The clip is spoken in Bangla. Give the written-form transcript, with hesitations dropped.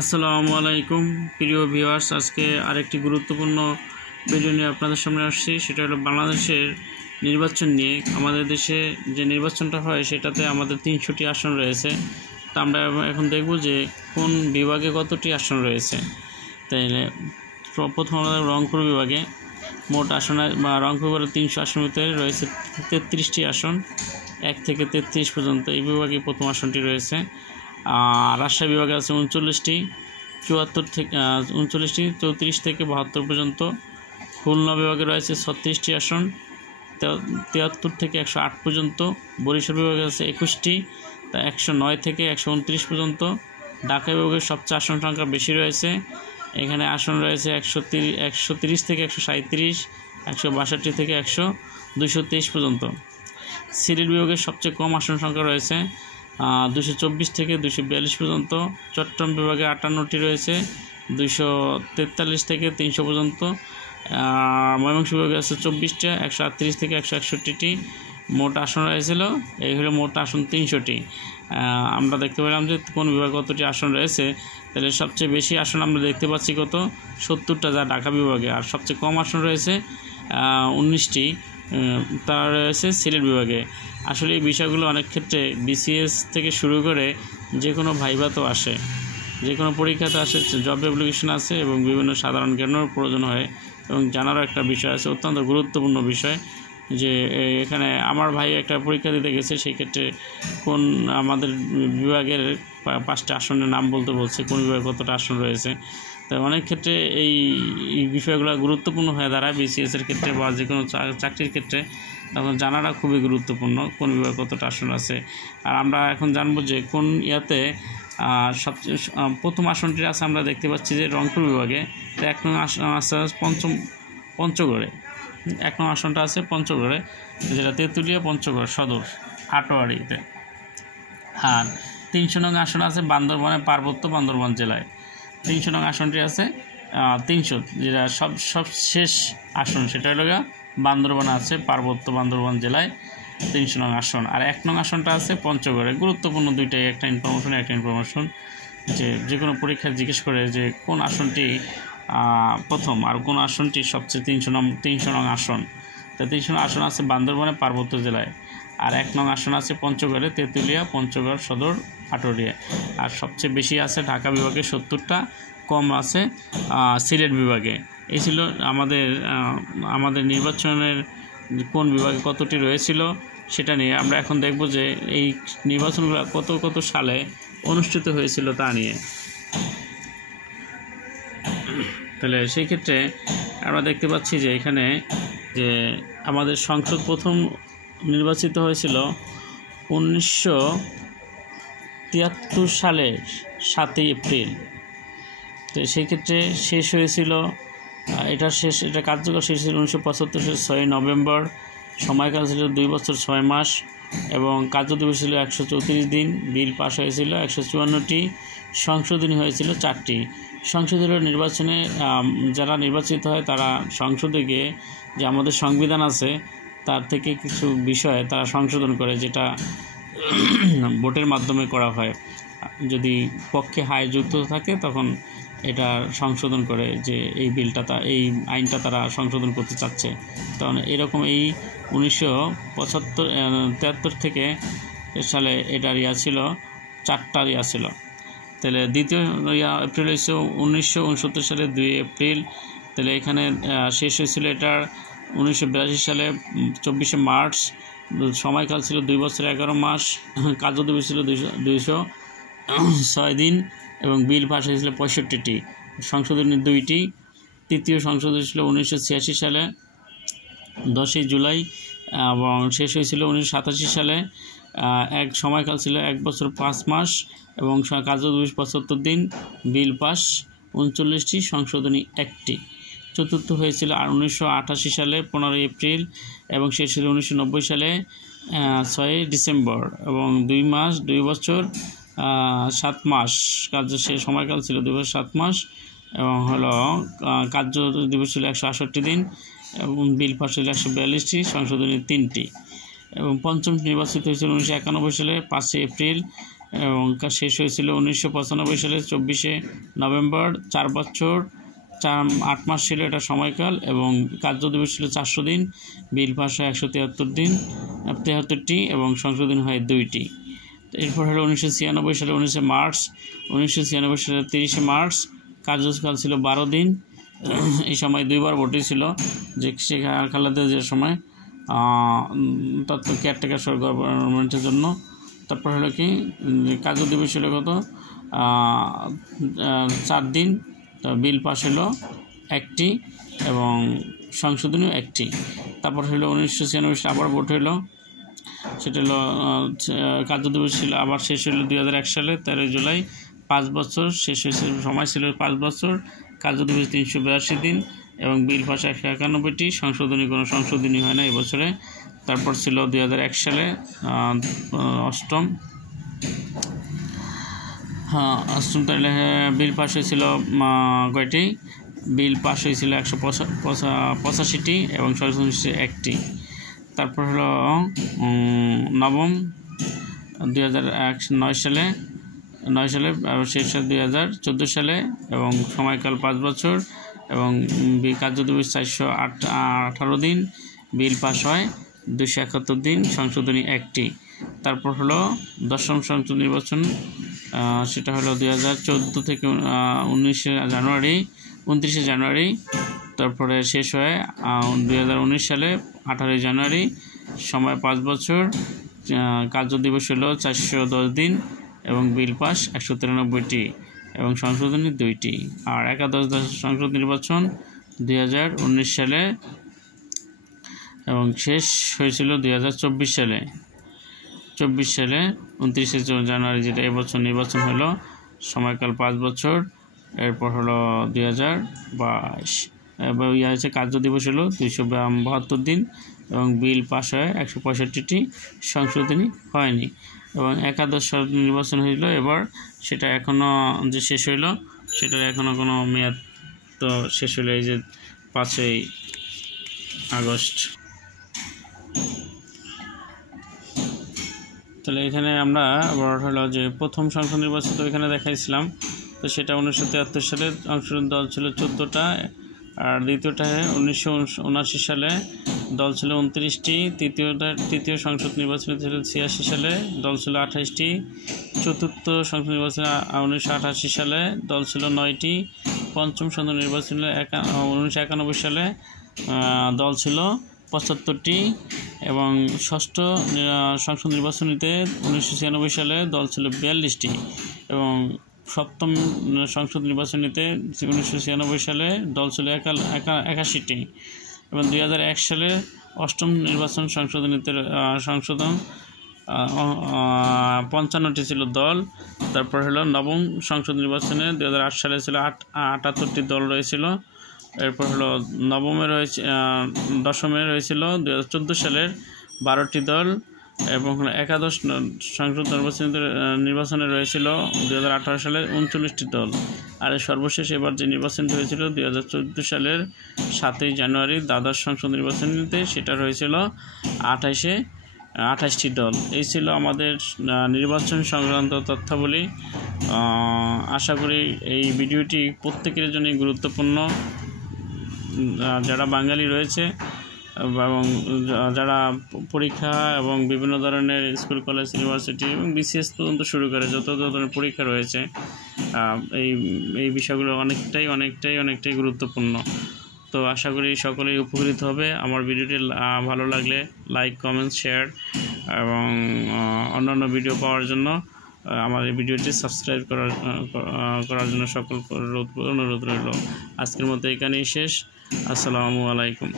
আসসালামু আলাইকুম প্রিয় ভিউয়ার্স, আজকে আরেকটি গুরুত্বপূর্ণ ভিডিও নিয়ে আপনাদের সামনে আসছি। সেটা হলো বাংলাদেশের নির্বাচন নিয়ে। আমাদের দেশে যে নির্বাচনটা হয় সেটাতে আমাদের 300টি আসন রয়েছে। তো আমরা এখন দেখব যে কোন বিভাগে কতটি আসন রয়েছে। তাইলে প্রথম আমাদের রংপুর বিভাগে মোট আসন বা রংপুর বিভাগের 300 আসনের ভিতরে রয়েছে 33টি আসন, 1 থেকে 33 পর্যন্ত। এই বিভাগে প্রথম আসনটি রয়েছে। রাজশাহী বিভাগে আছে 39টি, 34 থেকে 39টি, 34 থেকে 72 পর্যন্ত। খুলনা বিভাগে রয়েছে 36টি আসন, 73 থেকে 108 পর্যন্ত। বরিশাল বিভাগে আছে 21টি, 109 থেকে 129 পর্যন্ত। ঢাকা বিভাগের সবচেয়ে আসন সংখ্যা বেশি রয়েছে, এখানে আসন রয়েছে 130 থেকে 137, 162 থেকে 223 পর্যন্ত। সিলেট বিভাগের সবচেয়ে কম আসন সংখ্যা রয়েছে 224 থেকে 242 পর্যন্ত। চট্টগ্রাম বিভাগে 58টি রয়েছে, 243 থেকে 300 পর্যন্ত। ময়মনসিংহ বিভাগে আছে 24টা, 138 থেকে 161টি মোট আসন রয়েছিল। এই হলো মোট আসন 300টি। আমরা দেখতে পেলাম যে কোন বিভাগে কতটি আসন রয়েছে। তাহলে সবচেয়ে বেশি আসন আমরা দেখতে পাচ্ছি কত, 70টা, যা ঢাকা বিভাগে। আর সবচেয়ে কম আসন রয়েছে 19টি, তারা রয়েছে সিলেট বিভাগে। আসলে এই বিষয়গুলো অনেক ক্ষেত্রে বিসিএস থেকে শুরু করে যে কোনো ভাইভাতেও আসে, যে কোনো পরীক্ষাতে আসে, জব অ্যাপ্লিকেশন আছে এবং বিভিন্ন সাধারণ জ্ঞানেরও প্রয়োজন হয় এবং জানারও একটা বিষয় আছে, অত্যন্ত গুরুত্বপূর্ণ বিষয়। যে এখানে আমার ভাই একটা পরীক্ষা দিতে গেছে, সেই ক্ষেত্রে কোন আমাদের বিভাগের 5টা আসনের নাম বলতে বলছে, কোন বিভাগে কতটা আসন রয়েছে। তো অনেক ক্ষেত্রে এই বিষয়গুলো গুরুত্বপূর্ণ হয়ে দাঁড়ায় বিসিএসের ক্ষেত্রে বা যে কোনো চাকরির ক্ষেত্রে। তখন জানাটা খুবই গুরুত্বপূর্ণ কোন বিভাগে কতটা আসন আছে। আর আমরা এখন জানবো যে কোন ইয়াতে সবচেয়ে প্রথম আসনটি আছে। আমরা দেখতে পাচ্ছি যে রংপুর বিভাগে 1 নং আসন আছে পঞ্চগড়ে। 1 নং আসনটা আছে পঞ্চগড়ে, যেটা তেঁতুলিয়া পঞ্চগড় সদর আটোয়ারিতে। আর 300 নং আসন আছে বান্দরবানে, পার্বত্য বান্দরবান জেলায়। 300 নং আসনটি আছে 300, যেটা সবশেষ আসন, সেটা হলো বান্দরবান আছে, পার্বত্য বান্দরবান জেলায় 300 নং আসন। আর 1 নং আসনটা আছে পঞ্চগড়ে। গুরুত্বপূর্ণ দুইটাই, একটা ইনফরমেশন যে কোনো পরীক্ষায় জিজ্ঞেস করে যে কোন আসনটি প্রথম আর কোন আসনটি সবচেয়ে 300 নং আসন। তো 300 নং আসন আছে বান্দরবানে, পার্বত্য জেলায়। আর 1 নং আসন আছে পঞ্চগড়ে, তেঁতুলিয়া পঞ্চগড় সদর আটোয়ারিয়া। আর সবচেয়ে বেশি আছে ঢাকা বিভাগে 70টা, কম আছে সিলেট বিভাগে। এই ছিল আমাদের নির্বাচনের কোন বিভাগে কতটি রয়েছিল সেটা নিয়ে। আমরা এখন দেখব যে এই নির্বাচনগুলো কত সালে অনুষ্ঠিত হয়েছিল তা নিয়ে। তাহলে সেই ক্ষেত্রে আমরা দেখতে পাচ্ছি যে এখানে যে আমাদের সংসদ প্রথম নির্বাচিত হয়েছিল 1973 সালের 7ই এপ্রিল। তো সেই ক্ষেত্রে শেষ হয়েছিল, এটা কার্যকর শেষ ছিল 1975 সালের 6 নভেম্বর। সময়কাল ছিল 2 বছর 6 মাস এবং কার্যদিবস ছিল 134 দিন। বিল পাস হয়েছিল 154টি, সংশোধনী হয়েছিল 4টি। সংসদীয় নির্বাচনে যারা নির্বাচিত হয় তারা সংসদে গিয়ে যে আমাদের সংবিধান আছে তার থেকে কিছু বিষয় তারা সংশোধন করে, যেটা ভোটের মাধ্যমে করা হয়। যদি পক্ষে হায় যুক্ত থাকে তখন এটা সংশোধন করে যে এই এই আইনটা তারা সংশোধন করতে চাচ্ছে। তখন এরকম এই 1973 থেকে সালে এটার ছিল 4টা ছিল। তাহলে দ্বিতীয় এপ্রিল হয়েছে 1969 সালে 2 এপ্রিল। তাহলে এখানে শেষ হয়েছিল এটার 1982 সালে 24 মার্চ। সময়কাল ছিল 2 বছর 11 মাস। কার্যদিবস ছিল 206 দিন এবং বিল পাস হয়েছিল 65টি, সংশোধনী 2টি। তৃতীয় সংশোধনী ছিল 1986 সালে 10 জুলাই এবং শেষ হয়েছিল 1987 সালে। সময়কাল ছিল 1 বছর 5 মাস এবং কার্যদিবস 75 দিন। বিল পাস 39টি, সংশোধনী 1টি। চতুর্থ হয়েছিল 1988 সালে 15 এপ্রিল এবং শেষ ছিল 1990 সালে 6 ডিসেম্বর এবং 2 বছর 7 মাস। সময়কাল ছিল 2 বছর 7 মাস এবং কার্য দিবস ছিল 168 দিন এবং বিল পাস ছিল 142টি, সংশোধনী 3টি। এবং পঞ্চম নির্বাচিত হয়েছিল 1991 সালে 5 এপ্রিল এবং শেষ হয়েছিল 1995 সালে 24শে নভেম্বর। 4 বছর 8 মাস ছিল এটা সময়কাল এবং কার্যদিবস ছিল 400 দিন। বিল পাস হয় 173টি এবং সংশোধন হয় 2টি। এরপর হলো 1996 সালে 19 মার্চ, 1996 সালে 30 মার্চ কার্যকাল ছিল 12 দিন। এই সময় 2বার ভোট ছিল, যে শেখ খালেদা যে সময় তত্ত্ব কেয়ারটেকার সরকার গভর্নমেন্টের জন্য। তারপর হলো কি কার্যদিবস ছিল কত 4 দিন। তো বিল পাস হলো 1টি এবং সংশোধনীয় 1টি। তারপর হলো 1996 সালে আবার ভোট হলো, সেটা হলো কার্যদিবস ছিল আবার শেষ হলো 2001 সালে 13 জুলাই। 5 বছর শেষ হয়েছে, সময় ছিল 5 বছর, কার্যদিবস 382 দিন এবং বিল পাস 191টি। কোনো সংশোধনী হয় না এবছরে। তারপর ছিল 2001 সালে 8ম তাহলে বিল পাস হয়েছিল কয়টি? বিল পাস হয়েছিল 185টি এবং সংশোধনী 1টি। তারপর হলো নবম 2009 সালে শেষ হয় 2014 সালে এবং সময়কাল 5 বছর এবং কার্যদিবস 418 দিন। বিল পাস হয় 271 দিন, সংশোধনী 1টি। তারপর হলো 10ম সংসদ নির্বাচন, সেটা হলো 2014 থেকে 29শে জানুয়ারি। তারপরে শেষ হয় 2019 সালে 18 জানুয়ারি। সময় 5 বছর, কার্যদিবস হলো 410 দিন এবং বিল পাস 193টি এবং সংশোধনী 2টি। আর একাদশ সংসদ নির্বাচন 2019 সালে এবং শেষ হয়েছিল 2024 সালে 29শে জানুয়ারি, যেটা এবছর নির্বাচন হলো। সময়কাল 5 বছর। এরপর হলো 2022 এবং হয়েছে কার্যদিবস হলো 272 দিন এবং বিল পাস হয় 165টি, সংশোধনী হয়নি। এবং একাদশ নির্বাচন হইল এবার, সেটা এখনও যে শেষ হইল, সেটার এখনও কোনো মেয়াদ তো শেষ হলো এই যে 5ই আগস্ট। তাহলে এখানে আমরা আবার হলো যে প্রথম সংসদ নির্বাচন তো এখানে দেখাইছিলাম, তো সেটা 1973 সালে অংশগ্রহণ দল ছিল 14টা, আর দ্বিতীয়টা 1979 সালে দল ছিল 29টি, তৃতীয় সংসদ নির্বাচনে ছিল 86 সালে দল ছিল 28টি, চতুর্থ সংসদ নির্বাচনে 1988 সালে দল ছিল 9টি, পঞ্চম সংসদ নির্বাচনে 1991 সালে দল ছিল 75টি এবং ষষ্ঠ সংসদ নির্বাচনীতে 1996 সালে দল ছিল 42টি এবং সপ্তম সংসদ নির্বাচনীতে 1996 সালে দল ছিল 81টি এবং 2001 সালে অষ্টম নির্বাচন সংশোধনীতে 55টি ছিল দল। তারপর হলো নবম সংসদ নির্বাচনে 2008 সালে ছিল 78টি দল রয়েছিল। এরপর হলো দশমে রয়েছিল 2014 সালের 12টি দল এবং একাদশ সংসদ নির্বাচনে রয়েছিল 2018 সালে 39টি দল। আর সর্বশেষ এবার যে নির্বাচনটি হয়েছিল 2014 সালের 7ই জানুয়ারি দ্বাদশ সংসদ নির্বাচনীতে, সেটা হয়েছিল 28টি দল। এই ছিল আমাদের নির্বাচন সংক্রান্ত তথ্যাবলী। আশা করি এই ভিডিওটি প্রত্যেকের জন্যই গুরুত্বপূর্ণ, যারা বাঙালি রয়েছে এবং যারা পরীক্ষা এবং বিভিন্ন ধরনের স্কুল, কলেজ, ইউনিভার্সিটি এবং বিসিএস পর্যন্ত শুরু করে যত ধরনের পরীক্ষা রয়েছে, এই বিষয়গুলো অনেকটাই গুরুত্বপূর্ণ। তো আশা করি সকলেই উপকৃত হবে। আমার ভিডিওটি ভালো লাগলে লাইক, কমেন্ট, শেয়ার এবং অন্যান্য ভিডিও পাওয়ার জন্য আমার এই ভিডিওটি সাবস্ক্রাইব করার জন্য সকল অনুরোধ রইল। আজকের মতো এখানেই শেষ। আসসালামু আলাইকুম।